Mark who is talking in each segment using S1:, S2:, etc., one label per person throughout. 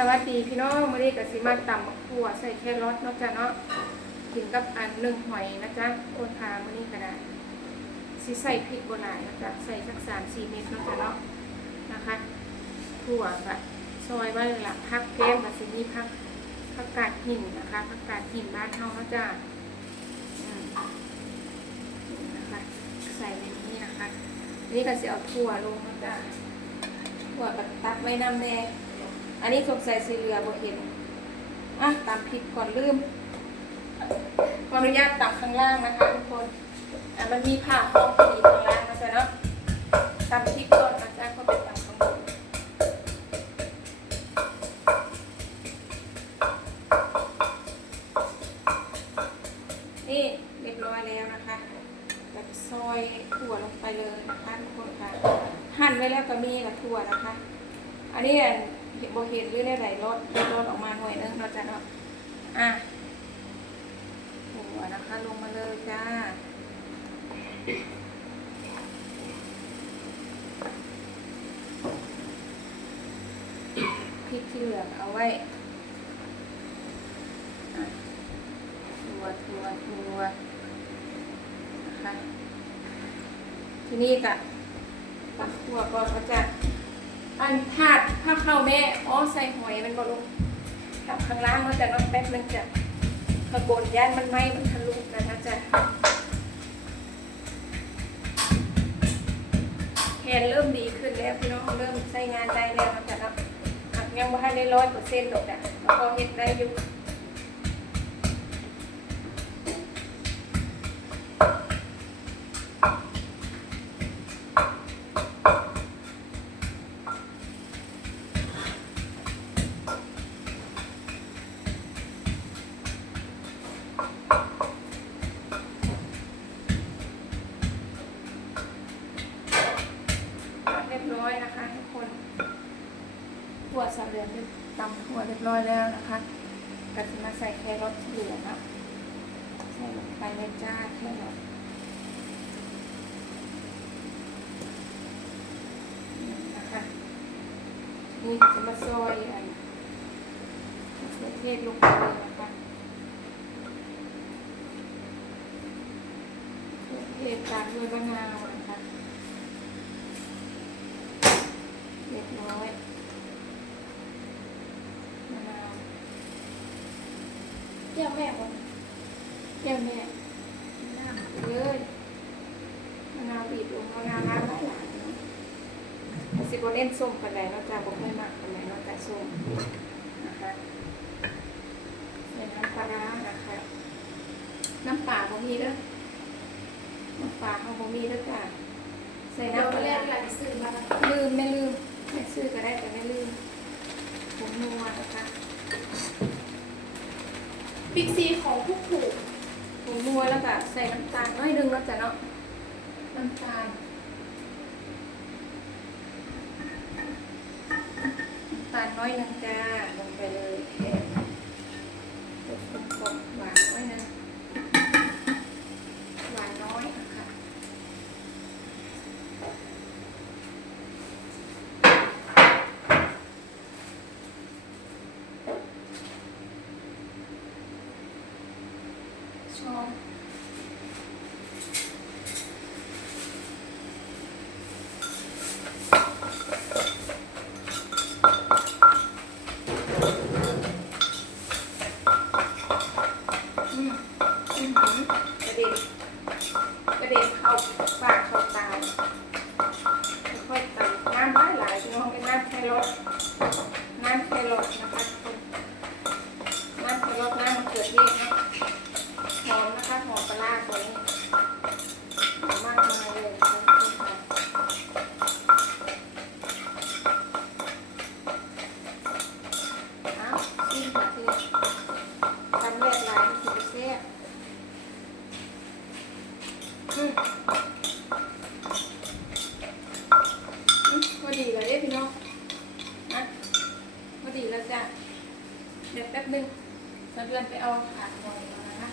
S1: สวัสดีพี่น้องมื้อนี้ก็สิมาตำบักถั่วใส่แครอทเนาะจ้ะเนาะกินกับอันหนึ่งหอยนะจ๊ะโอนพามื้อนี้ก็ได้สิใส่พริกบ่หลายนะจ๊ะใส่สัก3-4เม็ดเนาะจ้ะเนาะนะคะถั่วก็ซอยไว้เลยล่ะผักแก้มก็สิมีผักผักกาดหินนะคะผักกาดหินบ้านเฮาเนาะจ้ะนะคะใส่ในนี้นะคะนี่ก็สิเอาถั่วลงเนาะจ้ะถั่วก็ตักไว้น้ำแดง อันนี้สงสัยสีเหลือบ่เห็นอะตามผิดก่อนลืม ขออนุญาตตักข้างล่างนะคะทุกคน อะมันมีผ้าห้องพอดีข้างล่างนะจ๊ะเนาะตามพริกก่อนนะจ๊ะก็เป็นตามข้างบนนี่เรียบร้อยแล้วนะคะแบบซอยถั่วลงไปเลยนะคะทุกคนค่ะ หั่นไว้แล้วก็มีกับถั่วนะคะ อันนี้ บเห็นหรือในไหนรถรถออกมาหน่อยนึงเราจะเนาะอะหัวนะคะลงมาเลยจ้าพริกที่เหลือเอาไว้อะทัวทัวทัวนะคะ ทีนี้กะตักทัวก่อนก็จะ อันถาดผ้าเข้าแม่อ๋อใส่หอยมันก็ลุกทับข้างล่างมันจะน้องแป๊บนึงจะขบวนย่านมันไหมมันทะลุกันนะจ๊ะแขนเริ่มดีขึ้นแล้วพี่น้องเริ่มใช้งานได้แล้วนะจ๊ะเนาะหักยังบ่ได้ร้อยเปอร์เซ็นต์ดอกจ้ะแล้วก็เห็นได้อยู่ ร้อยนะคะทุกคนถั่วสำเร็จตำถั่วเรียบร้อยแล้วนะคะก็จะมาใส่แครอทที่เหลือนะใส่ลงไปเลยจ้าแครอทนะคะนี่จะมาซอยอันมะเขือเทศลงไปเลยนะคะมะเขือเทศตามด้วยมะนาวนะคะ เรียบร้อยมะนาว
S2: เจ้าแม่คน
S1: แก้วแม่
S2: หน้า
S1: เลยมะนาวบีบลงมะนาวน้ำหลายหลายเนาะสิบเล่นส้มกันไหนเนาะจ้าบอกให้มากกันไหนเนาะแต่ส้มนะคะใส่น้ำปลาร้านะคะ น้ำปลาบ่มีด้อน้ำปลาเขาบ่มีด้อจ้าใส่
S2: เดี๋ยว
S1: น้ำปลา
S2: แร
S1: ร้า
S2: กหลานซื้อมา
S1: ลืมไม่ลืมไม่ซื้อก็ได้แต่ไม่ลืมผงนัวนะคะ
S2: บิ๊กซีของผู้ผูก
S1: ผงนัวแล้วก็ใส่น้ำตาลน้อยหนึงแล้วจ้ะเนาะน้ำตาลน้ำตาลน้อยหนึงจ้าลงไปเลยแค่กลมๆหวานน้อยหนึงหวานน้อยนะคะช้อน อืมอืมกระเด็นกระเด็นเข้าปากเข้าตาค่อยๆตัน้ำหลายหลายพี่น้องเป็นน้ำแครอทน้ำแครอทนะคะทุกคนน้ำแครอทน้ำมะเขือเทศนะหอมนะคะหอมปลาร้าตัวนี้หอมมากมายเลยนะคะทุกคนค่ะอ้าวซิมค่ะทีทำแรกหลายมันสิบเซ่บ อืมอืมพอดีเลยเด้พี่น้องนะพอดีแล้วจ้ะ เดี๋ยวแป๊บนึง เราเดินไปเอาถาดก่อนนะคะ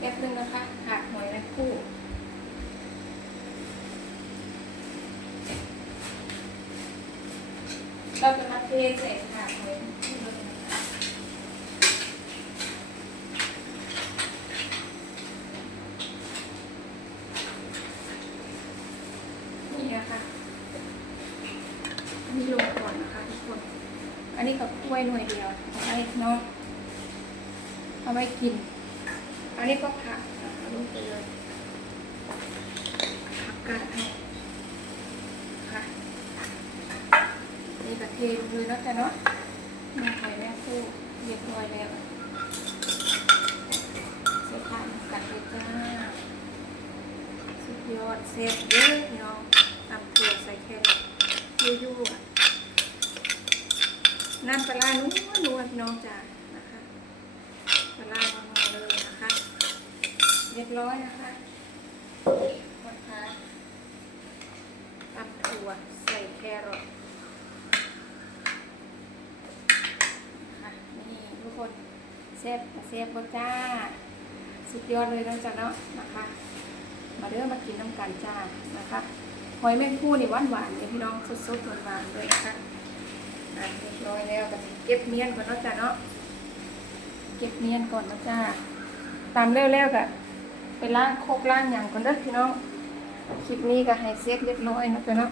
S1: ป๊บนึงนะคะหักหอยแมงคู่เราจะมาเทใส่หักหอยแมงคู่เลยนะคะนี่นะคะอันนี้ลงก่อนนะคะทุกคน อันนี้กับกล้วยหน่วยเดียวเอาไว้เนาะเอาไว้กิน อันนี้ก็ผักอะเอาลงไปเลยผักกาดให้ค่ะนี่กระเทียมเลยเนาะจ้ะเนาะมาหอยแม่คู่เรียบร้อยแล้วเสียผ่านกันเลยจ้าสุดยอดเซฟเยอะพี่น้องตำถั่วใส่แครอทยั่วๆอะ น้ำปลาร้านัวนัวพี่น้องจ้านะคะปลาร้านๆเลยนะคะเรียบร้อยนะคะนะคะตำถั่วใส่แครอทนะคะนี่ทุกคนเซฟเซฟบจ้า สุดยอดเลยเนาะจ้าเนาะนะคะ มาเด้อมากินน้ำกันจ้านะคะหอยแมงคู่นี่หวานหวานเลยพี่น้องสดๆหวานๆเลยนะคะ อะเรียบร้อยแล้วก็เก็บเนียนก่อนเนาะจ้ะเนาะเก็บเนียนก่อนเนาะจ้าตามเร็วๆก็ไปล้างโคกล้างอย่างก่อนเด้อพี่น้องคลิปนี้ก็ให้เซ็ตเรียบร้อยนะจ้ะเนาะ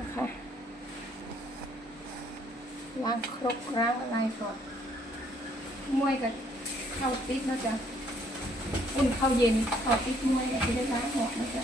S1: นะคะล้างครกล้างอะไรก่อนมวยกับข้าวติ๊กนะจ้ะอุ่นข้าวเย็นข้าวติ๊กมวยอาจจะได้ล้างออกนะจ้ะ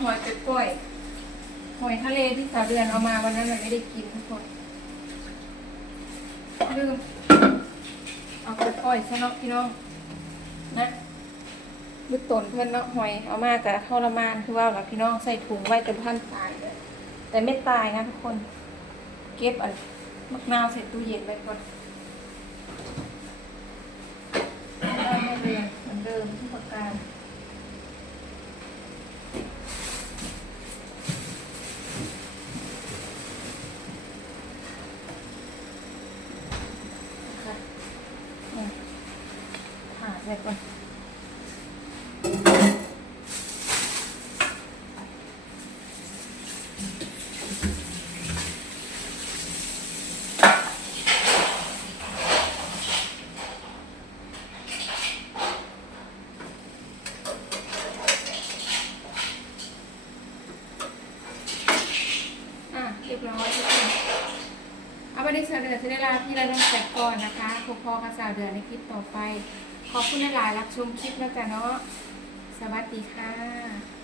S1: หอยไปปล่อยหอยทะเลที่สาวเดือนเอามาวันนั้นเราไม่ได้กินทุกคนลืมเอาไปปล่อยซะเนาะพี่น้องนะยึดตนเพื่อนเนาะหอยเอามาแต่ทรมานคือว่าแบบพี่น้องใส่ถุงไว้จนท่านตายเลยแต่ไม่ตายนะทุกคน เก็บอันมะนาวใส่ตู้เย็นไว้ก่อนได้ไม่เรียนเหมือนเดิมทุกประการ ค่ะนี่ผ่าไปก่อนอะเรีย บร้อยทุกคนเอาไปในี้สาวเดือนจะได้ลาพี่ระน้องแจกก่อนนะคะพบพอกับสาวเดือนในคลิปต่อไป ขอบคุณหลายๆรับชมคลิปนะจ๊ะเนาะสวัสดีค่ะ